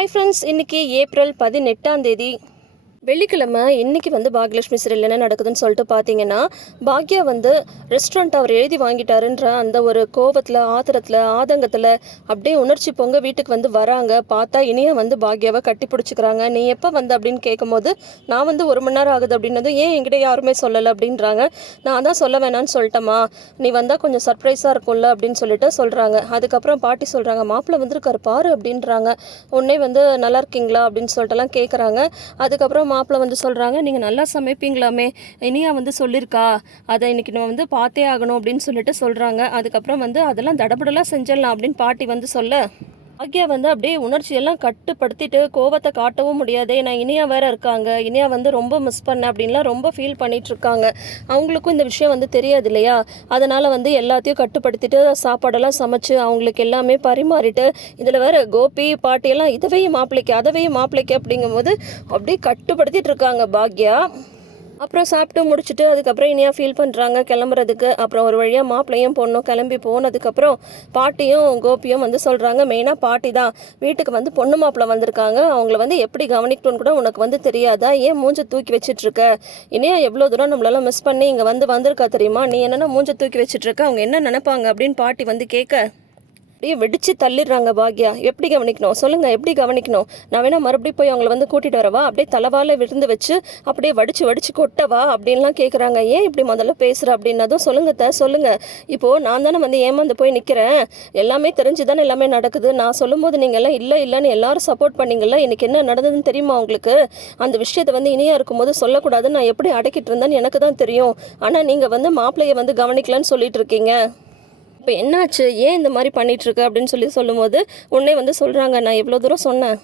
Hi friends இன்னைக்கு April பதினெட்டாம் தேதி வெள்ளிக்கிழமை இன்னைக்கு வந்து பாக்யலட்சுமி சீரியல் என்ன நடக்குதுன்னு சொல்லிட்டு பார்த்தீங்கன்னா பாக்யா வந்து ரெஸ்டாரண்ட் அவர் எழுதி வாங்கிட்டாருன்ற அந்த ஒரு கோபத்தில் ஆத்திரத்தில் ஆதங்கத்தில் அப்படியே உணர்ச்சி பொங்க வீட்டுக்கு வந்து வராங்க. பார்த்தா இனியும் வந்து பாக்யாவை கட்டி பிடிச்சிக்கிறாங்க. நீ எப்போ வந்த? அப்படின்னு கேட்கும்போது நான் வந்து ஒரு மணி நேரம் ஆகுது அப்படின்னது ஏன் என்கிட்ட யாருமே சொல்லலை? அப்படின்றாங்க. நான் தான் சொல்ல வேணாம்னு சொல்லிட்டேம்மா. நீ வந்தால் கொஞ்சம் சர்ப்ரைஸாக இருக்கும்ல? அப்படின்னு சொல்லிட்டு சொல்கிறாங்க அதுக்கப்புறம் பாட்டி சொல்கிறாங்க மாப்பிள்ளை வந்திருக்காரு பாரு அப்படின்றாங்க. உடனே வந்து நல்லா இருக்கீங்களா? அப்படின்னு சொல்லிட்டுலாம் கேட்குறாங்க அதுக்கப்புறம் மாப்பிள்ளை வந்து சொல்கிறாங்க நீங்கள் நல்லா சமைப்பீங்களாமே இனியா வந்து சொல்லியிருக்கா அதை இன்றைக்கி நம்ம வந்து பார்த்தே ஆகணும் அப்படின்னு சொல்லிட்டு சொல்கிறாங்க அதுக்கப்புறம் வந்து அதெல்லாம் தடபடலாம் செஞ்சிடலாம் அப்படின்னு பாட்டி வந்து சொல்ல பாக்யா வந்து அப்படியே உணர்ச்சியெல்லாம் கட்டுப்படுத்திட்டு கோவத்தை காட்டவும் முடியாது. ஏன்னா இனியா வேற இருக்காங்க. இனியா வந்து ரொம்ப மிஸ் பண்ணேன் அப்படின்லாம் ரொம்ப ஃபீல் பண்ணிட்டு இருக்காங்க அவங்களுக்கும் இந்த விஷயம் வந்து தெரியாது இல்லையா? அதனால வந்து எல்லாத்தையும் கட்டுப்படுத்திட்டு சாப்பாடெல்லாம் சமைச்சு அவங்களுக்கு எல்லாமே பரிமாறிட்டு இதில் வேற கோபி பாட்டியெல்லாம் இதவே மாப்பிள்ளைக்கு அதவே மாப்பிள்ளைக்கு அப்படிங்கும்போது அப்படியே கட்டுப்படுத்திட்டு இருக்காங்க பாக்யா. அப்புறம் சாப்பிட்டு முடிச்சுட்டு அதுக்கப்புறம் இனியாக ஃபீல் பண்ணுறாங்க கிளம்புறதுக்கு அப்புறம் ஒரு வழியாக மாப்பிள்ளையும் பொண்ணும் கிளம்பி போனதுக்கப்புறம் பாட்டியும் கோபியும் வந்து சொல்கிறாங்க மெயினாக பாட்டி தான். வீட்டுக்கு வந்து பொண்ணு மாப்பிள்ளை வந்திருக்காங்க. அவங்கள வந்து எப்படி கவனிக்கணும்னு கூட உனக்கு வந்து தெரியாதா? ஏன் மூஞ்ச தூக்கி வச்சுட்ருக்க? இனியா எவ்வளோ தூரம் நம்மளால மிஸ் பண்ணி இங்கே வந்து வந்திருக்கா தெரியுமா? நீ என்னென்ன மூஞ்ச தூக்கி வச்சுட்ருக்க. அவங்க என்ன நினைப்பாங்க? அப்படின்னு பாட்டி வந்து கேட்க அப்படியே வெடிச்சு தள்ளிடுறாங்க பாக்யா. எப்படி கவனிக்கணும்? சொல்லுங்க எப்படி கவனிக்கணும்? நான் வேணா மறுபடியும் போய் அவங்கள வந்து கூட்டிட்டு வரவா? அப்படியே தலைவால விருந்து வச்சு அப்படியே வடிச்சு வடிச்சு கொட்டவா? அப்படின்லாம் கேட்குறாங்க ஏன் இப்படி முதல்ல பேசுற அப்படின்னதும் சொல்லுங்க த சொல்லுங்க. இப்போ நான் தானே வந்து ஏமாந்து போய் நிற்கிறேன் எல்லாமே தெரிஞ்சு தானே எல்லாமே நடக்குது. நான் சொல்லும்போது நீங்க எல்லாம் இல்லை இல்லைன்னு எல்லாரும் சப்போர்ட் பண்ணீங்கல்ல? இன்னைக்கு என்ன நடந்ததுன்னு தெரியுமா உங்களுக்கு? அந்த விஷயத்தை வந்து இனியா இருக்கும்போது சொல்லக்கூடாதுன்னு நான் எப்படி அடக்கிட்டு இருந்தேன்னு எனக்கு தான் தெரியும். ஆனால் நீங்கள் வந்து மாப்பிள்ளையை வந்து கவனிக்கலன்னு சொல்லிட்டு இருக்கீங்க. இப்போ என்னாச்சு? ஏன் இந்த மாதிரி பண்ணிகிட்ருக்கு அப்படின்னு சொல்லி சொல்லும்போது உன்னே வந்து சொல்கிறாங்க நான் எவ்வளோ தூரம் சொன்னேன்.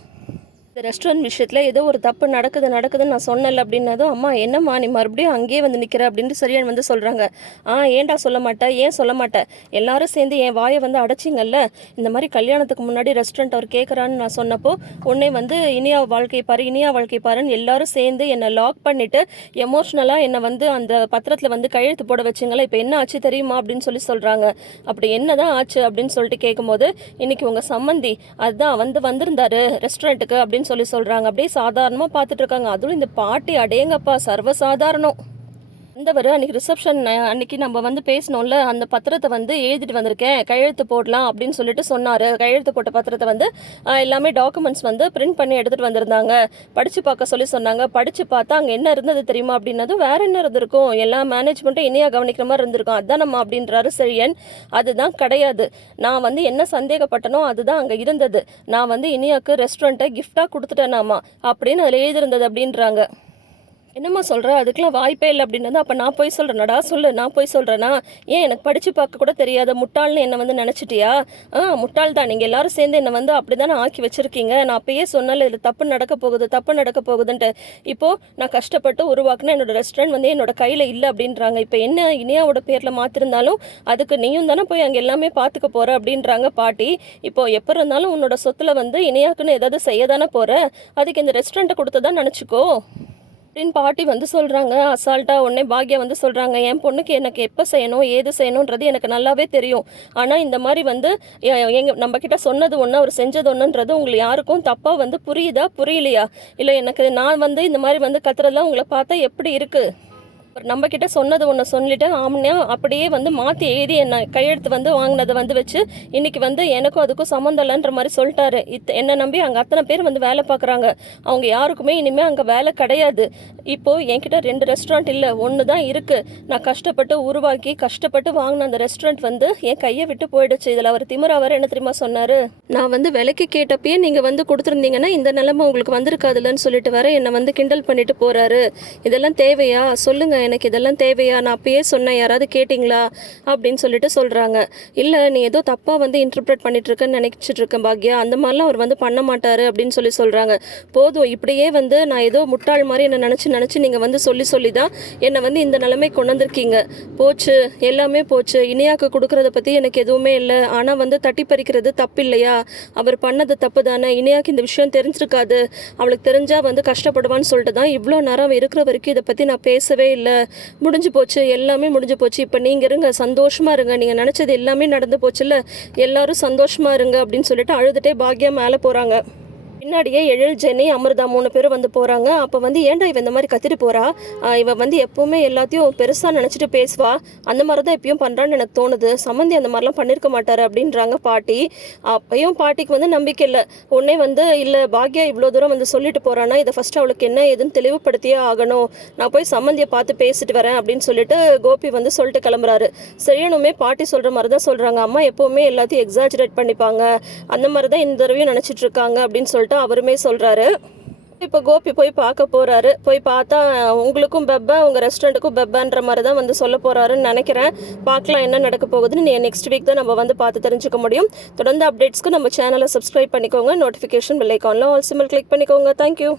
இந்த ரெஸ்டாரண்ட் விஷயத்தில் ஏதோ ஒரு தப்பு நடக்குது நடக்குதுன்னு நான் சொன்னல அப்படின்னதும் அம்மா என்னம்மா நீ மறுபடியும் அங்கேயே வந்து நிற்கிற அப்படின்ட்டு சரியான் வந்து சொல்கிறாங்க ஆ ஏன்டா சொல்ல மாட்டேன் ஏன் சொல்ல மாட்டேன் எல்லாரும் சேர்ந்து என் வாயை வந்து அடைச்சிங்கல்ல? இந்த மாதிரி கல்யாணத்துக்கு முன்னாடி ரெஸ்டாரண்ட் அவர் கேட்குறான்னு நான் சொன்னப்போ உன்னே வந்து இனியா வாழ்க்கை பாரு இனியா வாழ்க்கை பாருன்னு எல்லாரும் சேர்ந்து என்னை லாக் பண்ணிவிட்டு எமோஷ்னலாக என்னை வந்து அந்த பத்திரத்தில் வந்து கையெழுத்து போட வச்சிங்களா இப்போ என்ன ஆச்சு தெரியுமா? அப்படின்னு சொல்லி சொல்கிறாங்க அப்படி என்னதான் ஆச்சு அப்படின்னு சொல்லிட்டு கேட்கும்போது இன்றைக்கி உங்கள் சம்மந்தி அதுதான் வந்து வந்திருந்தாரு ரெஸ்டாரண்ட்டுக்கு அப்படின்னு சொல்லி சொல்கிறாங்க அப்படியே சாதாரணமாக பார்த்துட்ருக்காங்க அதுவும் இந்த பாட்டி அடேங்கப்பா சர்வசாதாரணம். வந்தவர் அன்னைக்கு ரிசப்ஷன் அன்னைக்கு நம்ம வந்து பேசணும்ல அந்த பத்திரத்தை வந்து எழுதிட்டு வந்திருக்கேன். கையெழுத்து போடலாம் அப்படின்னு சொல்லிட்டு சொன்னார். கையெழுத்து போட்ட பத்திரத்தை வந்து எல்லாமே டாக்குமெண்ட்ஸ் வந்து பிரிண்ட் பண்ணி எடுத்துகிட்டு வந்திருந்தாங்க. படித்து பார்க்க சொல்லி சொன்னாங்க. படித்து பார்த்தா அங்கே என்ன இருந்தது தெரியுமா அப்படின்னதும் வேறு என்ன இருந்திருக்கும்? எல்லா மேனேஜ்மெண்ட்டும் இனியா கவனிக்கிற மாதிரி இருந்திருக்கும். அதுதான் நம்ம அப்படின்றாரு செழியன். அதுதான் கிடையாது. நான் வந்து என்ன சந்தேகப்பட்டனோ அதுதான் அங்கே இருந்தது. நான் வந்து இனியாவுக்கு ரெஸ்டாரண்ட்டை கிஃப்டாக கொடுத்துட்டேனாமா அப்படின்னு அதில் எழுதியிருந்தது அப்படின்றாங்க. என்னம்மா சொல்கிற அதுக்கெலாம் வாய்ப்பே இல்லை அப்படின்னது அப்போ நான் போய் சொல்கிறேனடா சொல்லு. நான் போய் சொல்கிறேன்னா ஏன் எனக்கு படித்து பார்க்க கூட தெரியாத முட்டாள்னு என்னை வந்து நினச்சிட்டியா? ஆ முட்டாள் தான். நீங்கள் எல்லாரும் சேர்ந்து என்னை வந்து அப்படி தானே ஆக்கி வச்சுருக்கீங்க. நான் அப்பயே சொன்னல இது தப்பு நடக்க போகுது தப்பு நடக்க போகுதுன்ட்டு. இப்போது நான் கஷ்டப்பட்டு உருவாக்குன என்னோட ரெஸ்டாரண்ட் வந்து என்னோடய கையில் இல்லை அப்படின்றாங்க. இப்போ என்ன இனியாவோட பேரில் மாற்றிருந்தாலும் அதுக்கு நீயும் தானே போய் அங்கே எல்லாமே பார்த்துக்க போகிற அப்படின்றாங்க பாட்டி. இப்போது எப்போ இருந்தாலும் உன்னோட சொத்தில் வந்து இனியாக்குன்னு ஏதாவது செய்ய தானே போகிற அதுக்கு இந்த ரெஸ்டாரண்ட்டை கொடுத்ததா நினச்சிக்கோ. அப்படின்னு பாட்டி வந்து சொல்கிறாங்க அசால்ட்டாக உடனே பாக்யா வந்து சொல்கிறாங்க என் பொண்ணுக்கு எனக்கு எப்போ செய்யணும் ஏது செய்யணுன்றது எனக்கு நல்லாவே தெரியும். ஆனால் இந்த மாதிரி வந்து எங்கள் நம்மக்கிட்ட சொன்னது ஒன்று அவர் செஞ்சது ஒன்றுன்றது உங்களுக்கு யாருக்கும் தப்பாக வந்து புரியுதா? புரியலையா? இல்லை எனக்கு நான் வந்து இந்த மாதிரி வந்து கத்துறதுலாம் உங்களை பார்த்தா எப்படி இருக்குது நம்ம கிட்ட சொன்னது ஒன்று சொல்லிட்டு ஆம்னா அப்படியே வந்து மாற்றி எழுதி என்ன கையெழுத்து வந்து வாங்கினதை வந்து வச்சு இன்னைக்கு வந்து எனக்கும் அதுக்கும் சம்மந்தம் இல்லைன்ற மாதிரி சொல்லிட்டாரு. இத் என்னை நம்பி அங்கே அத்தனை பேர் வந்து வேலை பார்க்குறாங்க அவங்க யாருக்குமே இனிமேல் அங்கே வேலை கிடையாது. இப்போது என்கிட்ட ரெண்டு ரெஸ்டாரண்ட் இல்லை ஒன்று தான் இருக்குது நான் கஷ்டப்பட்டு உருவாக்கி கஷ்டப்பட்டு வாங்கின அந்த ரெஸ்டாரண்ட் வந்து என் கையை விட்டு போயிடுச்சு. இதில் அவர் திமிரா அவர் என்ன தெரியுமா சொன்னார்? நான் வந்து விலைக்கு கேட்டப்பயே நீங்கள் வந்து கொடுத்துருந்தீங்கன்னா இந்த நிலைமை உங்களுக்கு வந்திருக்காதுலன்னு சொல்லிட்டு வர என்னை வந்து கிண்டல் பண்ணிட்டு போகிறாரு இதெல்லாம் தேவையா? சொல்லுங்கள் எனக்கு இதெல்லாம் தேவையா? நான் அப்பயே சொன்னேன் யாராவது கேட்டிங்களா? அப்படின்னு சொல்லிட்டு சொல்கிறாங்க இல்லை நீ ஏதோ தப்பாக வந்து இன்டர்பிரேட் பண்ணிட்டுருக்கேன்னு இருக்கேன்னு இருக்கேன் பாக்யா? அந்த மாதிரிலாம் அவர் வந்து பண்ண மாட்டார் அப்படின்னு சொல்லி சொல்கிறாங்க போதும் இப்படியே வந்து நான் ஏதோ முட்டாள் மாதிரி என்னை நினச்சி நினச்சி நீங்கள் வந்து சொல்லி சொல்லி தான் என்னை வந்து இந்த நிலைமை கொண்டு வந்திருக்கீங்க. போச்சு எல்லாமே போச்சு. இனியாக்கு கொடுக்குறத பற்றி எனக்கு எதுவுமே இல்லை. ஆனால் வந்து தட்டி பறிக்கிறது தப்பு இல்லையா அவர் பண்ணது தப்பு தானே? இனியாக்கு இந்த விஷயம் தெரிஞ்சிருக்காது. அவளுக்கு தெரிஞ்சால் வந்து கஷ்டப்படுவான்னு சொல்லிட்டு தான் இவ்வளோ நேரம் இருக்கிற வரைக்கும் இதை பற்றி நான் பேசவே இல்லை. முடிஞ்சு போச்சு எல்லாமே முடிஞ்சு போச்சு. இப்போ நீங்கள் இருங்க சந்தோஷமாக இருங்க. நீங்கள் நினச்சது எல்லாமே நடந்து போச்சுல்ல? எல்லாரும் சந்தோஷமாக இருங்க அப்படின்னு சொல்லிட்டு அழுதுட்டே பாக்யா மேலே போகிறாங்க பின்னாடியே எழில் ஜெனி அமிர்தா மூணு பேரும் வந்து போகிறாங்க அப்போ வந்து ஏன்டா இவ இந்த மாதிரி கத்திட்டு போகிறா இவ வந்து எப்போவுமே எல்லாத்தையும் பெருசாக நினச்சிட்டு பேசுவா. அந்த மாதிரி தான் எப்பயும் பண்ணுறான்னு எனக்கு தோணுது. சம்மந்தி அந்த மாதிரிலாம் பண்ணியிருக்க மாட்டார் அப்படின்றாங்க பாட்டி. அப்பயும் பாட்டிக்கு வந்து நம்பிக்கை இல்லை. உடனே வந்து இல்லை பாக்யா இவ்வளோ தூரம் வந்து சொல்லிட்டு போகிறான்னா இதை ஃபஸ்ட்டு அவளுக்கு என்ன ஏதுன்னு தெளிவுபடுத்தியே ஆகணும். நான் போய் சம்மந்தியை பார்த்து பேசிட்டு வரேன் அப்படின்னு சொல்லிட்டு கோபி வந்து சொல்லிட்டு கிளம்புறாரு. செய்யணுமே பாட்டி சொல்கிற மாதிரி தான் சொல்கிறாங்க அம்மா எப்போவுமே எல்லாத்தையும் எக்ஸாஜரேட் பண்ணிப்பாங்க. அந்த மாதிரி தான் இந்த தடவையும் நினச்சிட்டு இருக்காங்க அப்படின்னு சொல்லிட்டு அவருமே சொல்கிறாரு இப்போ கோபி போய் பார்க்க போகிறாரு போய் பார்த்தா உங்களுக்கும் பெப்பை உங்கள் ரெஸ்டாரண்ட்டுக்கும் பெப்பன்ற மாதிரி தான் வந்து சொல்ல போகிறாருன்னு நினைக்கிறேன். பார்க்கலாம் என்ன நடக்க போகுதுன்னு நெக்ஸ்ட் வீக் தான் நம்ம வந்து பார்த்து தெரிஞ்சுக்க முடியும். தொடர்ந்து அப்டேட்ஸ்க்கு நம்ம சேனலை சப்ஸ்கிரைப் பண்ணிக்கோங்க. நோட்டிஃபிகேஷன் பெல் ஐக்கானில் ஆல் சிம்பிள் கிளிக் பண்ணிக்கோங்க. Thank you